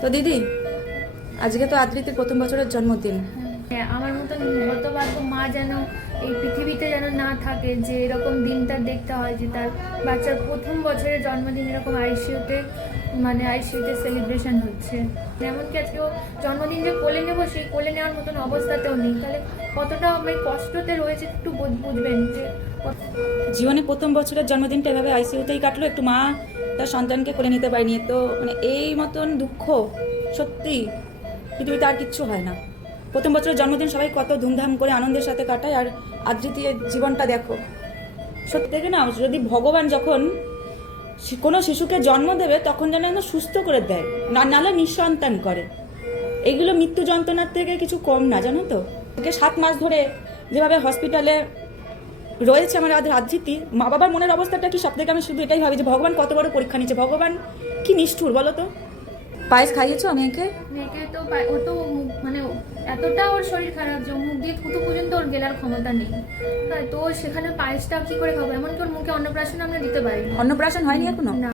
তো দিদি আজকে তো আদৃতির প্রথম বছরের জন্মদিন। আমার মতন হতভাগ্য মা যেন এই পৃথিবীতে যেন না থাকে, যে এরকম দিনটা দেখতে হয়, যে তার বাচ্চার প্রথম বছরের জন্মদিন এরকম আইসিইউতে মানে আইসিইউতে সেলিব্রেশন হচ্ছে। এমনকি আজকে জন্মদিন যে কোলে নেব, সেই কোলে নেওয়ার মতন অবস্থাতেও নেই। তাহলে কতটা আমি কষ্টতে রয়েছে একটু বুঝ- বুঝবেন যে জীবনে প্রথম বছরের জন্মদিনটা এভাবে আইসিইউতেই কাটলো, একটু মা তার সন্তানকে করে নিতে পারেনি। তো মানে এই মতন দুঃখ, সত্যি পৃথিবীতে আর কিচ্ছু হয় না। প্রথম বছরের জন্মদিন সবাই কত ধুমধাম করে আনন্দের সাথে কাটায়, আর আদ্রিতির জীবনটা দেখো। সত্যি থেকে না যদি ভগবান যখন কোনো শিশুকে জন্ম দেবে, তখন যেন একদম সুস্থ করে দেয়, না নালে নিঃসন্তান করে। এগুলো মৃত্যু যন্ত্রণার থেকে কিছু কম না, জানো তো? ওকে সাত মাস ধরে যেভাবে হসপিটালে রয়েছে আমার আদের আধৃতি মা বাবার মনের অবস্থাটা কি? সব থেকে আমি শুধু এটাই ভাবি যে ভগবান কত বড় পরীক্ষা নিচ্ছে। ভগবান কি নিষ্ঠুর বলো তো? পায়েস খাইয়েছো মেয়েকে? মেয়েকে তো ও তো মুখ- মানে এতটা ওর শরীর খারাপ যে মুখ দিয়ে থুতু পর্যন্ত ওর গেলার ক্ষমতা নেই। হ্যাঁ তো সেখানে পায়েসটা কি করে খাব? এমনকি ওর মুখে অন্নপ্রাশন আমরা দিতে পারি অন্নপ্রাশন হয়নি এখনও? না।